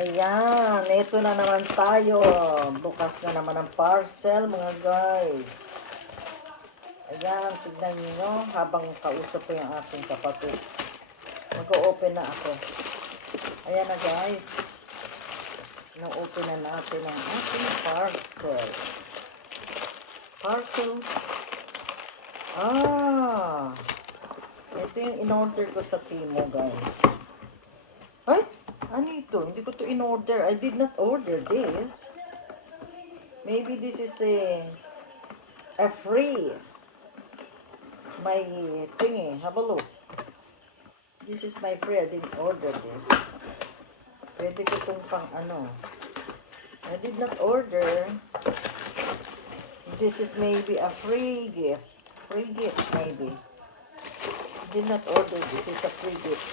Ayan, ito na naman tayo. Bukas na naman ang parcel, mga guys. Ayan, tignan niyo habang kausap ko yung aking kapatid. Mag-o-open na ako. Ayan na, guys. Na-open na natin ang ating parcel. Parcel. Ito yung in-order ko sa Timo, guys. Ay, ano ito? Hindi ko to in-order. I did not order this. Maybe this is a free. My thingy. Have a look. This is my free. I didn't order this. Pwede ko itong pang ano. I did not order. This is maybe a free gift. Free gift, maybe. Did not order. This is a free gift.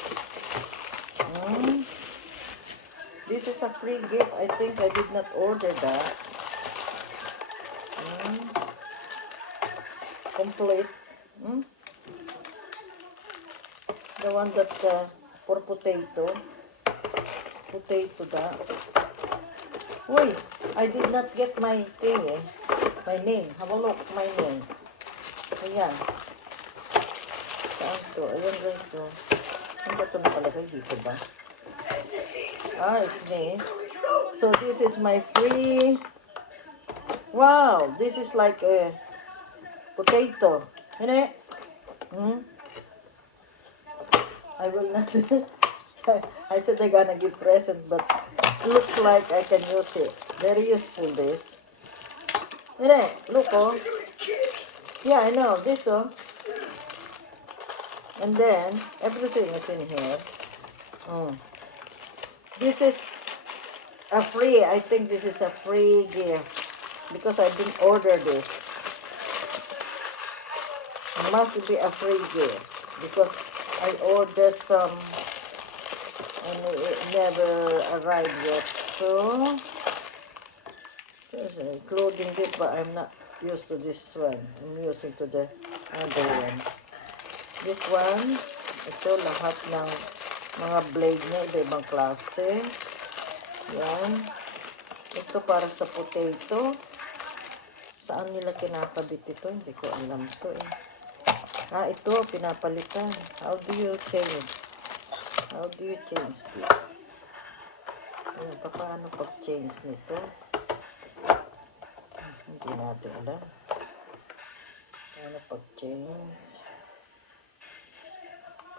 This is a free gift. I think I did not order that. Complete. The one that for potato. Potato that. Wait, I did not get my thing My name. Have a look, my name. Ayan. Saan to? Ayan guys, so. Ano ba ito nakalagay dito ba? It's me. So this is my free. Wow, this is like a potato. Hindi? I will not. I said I'm gonna give present, but it looks like I can use it. Very useful this. Hindi? Look, oh. Yeah, I know. This, oh. And then, everything is in here. This is a free. I think this is a free gift. Because I didn't order this. It must be a free gift. Because I ordered some and it never arrived yet. So, there's a clothing gift, but I'm not used to this one. I'm using to the other one. This one, ito lahat ng mga blade niya, iba-ibang klase. Yan. Ito para sa potato. Saan nila kinakabit ito? Hindi ko alam ito eh. Ito, pinapalitan. How do you change? How do you change this? Ayan, paano pag-change nito? Hindi natin alam. Paano pag-change?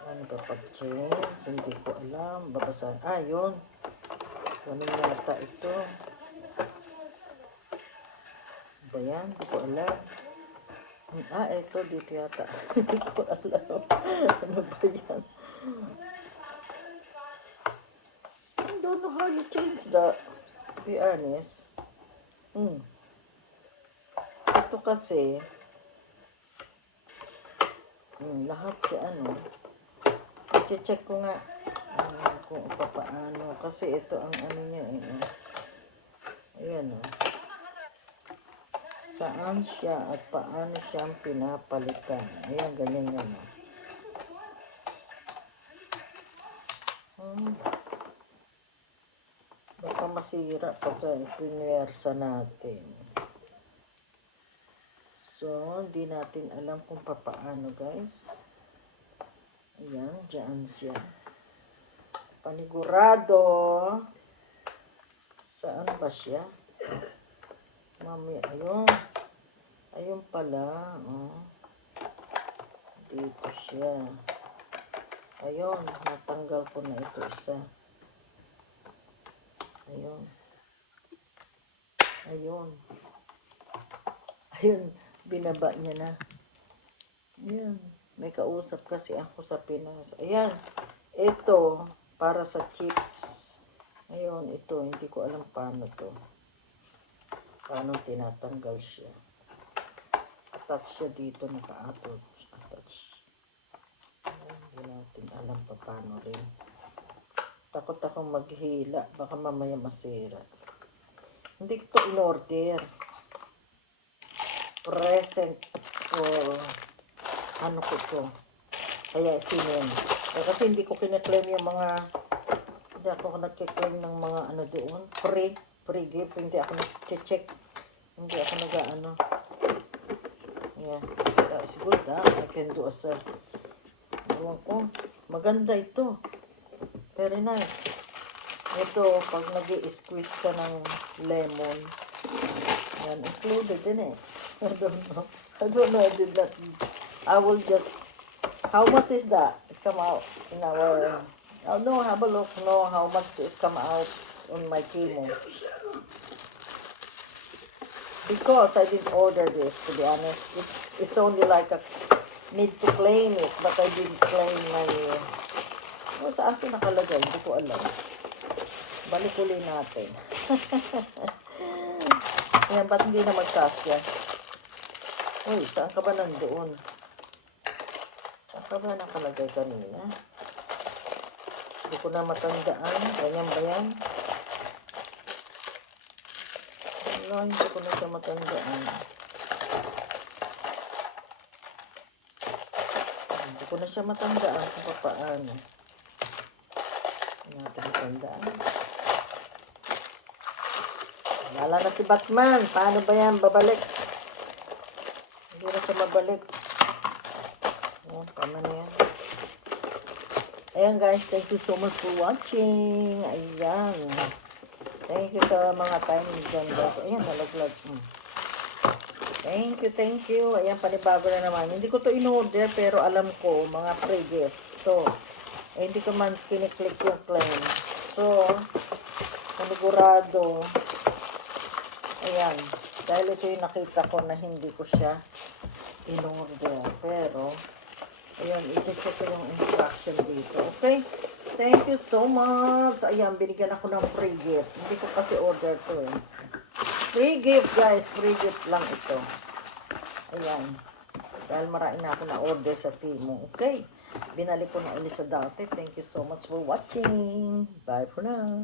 Paano ba pag-change? Hindi ko alam. Babasahin. Yun. Ano yata ito? Ba yan? Hindi ko alam. Ito. Dito yata. Hindi ko alam. Ano ba yan? I don't know how you change that. To be honest. Ito kasi lahat yan i-check ko nga kung paano kasi ito ang ano niya ayan saan siya at paano siyang pinapalitan. Ayan, ganyan yan baka masira pag pinuwersa natin. So, hindi natin alam kung paano, guys. Ayan, dyan siya. Panigurado. Saan ba siya? Mami, ayun. Ayun pala. Dito siya. Ayun, natanggal ko na ito isa. Ayun. Ayun. Ayun. Binaba niya na. Ayan. May kausap kasi ako sa Pinas. Ayan. Ito, para sa chips. Ayun, ito. Hindi ko alam paano to. Paano tinatanggal siya. Attach siya dito. Naka-attach. Hindi natin alam pa paano rin. Takot akong maghila. Baka mamaya masira. Hindi ko to in-order. Present for ano ko to. Kaya sinin. Kasi hindi ko kinaklaim yung mga Hindi ako nagkiklaim ng mga ano doon. Free gift. Hindi ako nag-check. Hindi ako nag-ano. Yeah. That's good, ha? I can do as a... Ewan ko. Maganda ito. Very nice. Ito, pag nag-i-squeeze ka ng lemon, yan, included din eh. I don't know. I did not. I will just... How much is that? It come out in our... Oh, no, have a look. No, how much it come out on my Temu. Because I didn't order this, to be honest. It's only like a need to claim it, but I didn't claim my... Oh, sa akin nakalagay, hindi ko alam. Balik uli natin. Ayan, ba't hindi na mag-cash yan? Uy, saan ka ba nandoon? Saan ka ba nakalagay kanina? Hindi ko na matandaan. Ganyan ba yan? Wala, hindi ko na siya matandaan. Hindi ko na siya matandaan kung paano. Hindi natin matandaan. Wala na si Batman. Paano ba yan? Babalik. Hindi na siya mabalik. Oh, tama na yan. Ayan guys, thank you so much for watching. Ayan. Thank you sa mga time dyan guys. Ayan, nalaglag. Thank you. Ayan, panibago na naman. Hindi ko to in-order pero alam ko, mga free gift. So, hindi ko man kiniklik yung claim. So, panigurado. Ayan. Dahil ito yung nakita ko na hindi ko siya in-order. Pero, ayan, ito ko yung instruction dito. Okay? Thank you so much. Ayan, binigyan ako ng free gift. Hindi ko kasi order to eh. Free gift guys. Free gift lang ito. Ayan. Dahil marami na ako na order sa Temu. Okay? Binalik ko na ulit sa dati. Thank you so much for watching. Bye for now.